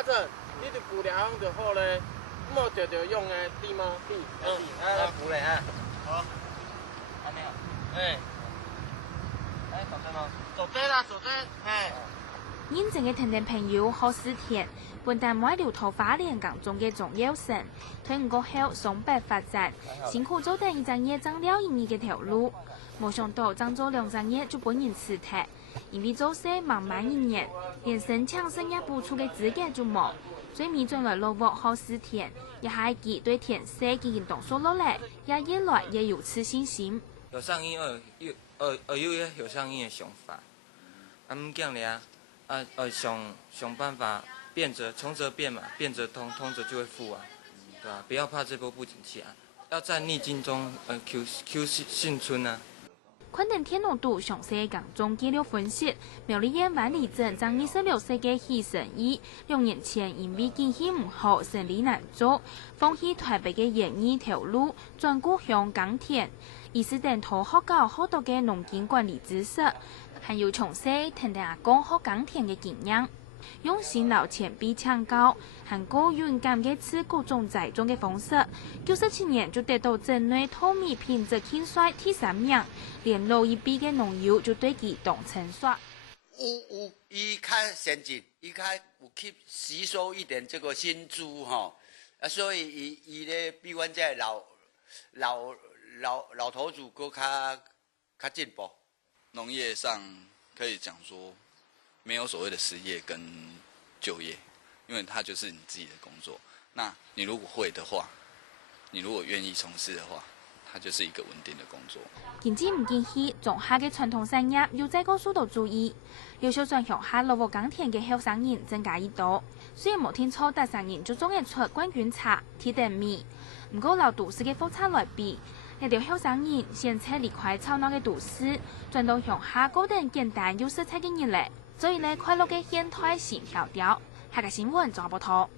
啊这你就布料就好咧，莫就用诶地毛地。来布咧啊。好。安尼啊。哎。哎，左边咯。左边啦，左边。哎。认真嘅听听朋友何思田，本但每條桃花蓮港中嘅重要性，退伍過後雙北發展，辛苦做定一陣嘢爭了一年嘅條路，冇想到爭做2陣嘢就本人辭退，因為做事忙滿1年，連申請生涯補助嘅資格就冇，最尾轉來落鑊何思田，一係佢對填寫已經動手落嚟，也越來越有自信心。有上癮有上癮嘅想法，唔驚你啊！想办法变则从则变嘛，变则通，通则就会富啊，对吧？不要怕这波不景气啊，要在逆境中求幸存啊。昆定天龙渡详细港中记录分析，苗栗县万里镇将26歲嘅許成義，2年前因為經濟唔好，生理難做，放棄台北嘅演藝條路，轉過向港田，而是等同學校好多嘅農經管理知識，還有從細聽聽阿公學港田嘅經驗。用新老前輩搶高，韓國勇敢嘅持股種栽種嘅方式，97年就得到鎮內透明品質競賽第3名，連老一輩嘅農友就對佢動稱說。伊較先進，伊較有去吸收一點這個新豬哈，所以伊咧比阮這老頭子佫較進步。農業上可以講說，沒有所謂的失業跟就業，因為它就是你自己的工作。那你如果會的話，你如果願意從事的話，它就是一個穩定的工作。經濟唔景氣，種下嘅傳統產業要在個數度注意。劉秀傳鄉下落鑊港田嘅後生人增加1度，雖然冇聽錯，13人就種得出冠軍茶、鐵定米。唔過老都市嘅貨差來比，呢條後生人先車離開吵鬧嘅都市，轉到鄉下高等簡單有色彩嘅人嚟。所以呢，快樂嘅現代新調調。下個新聞再報道。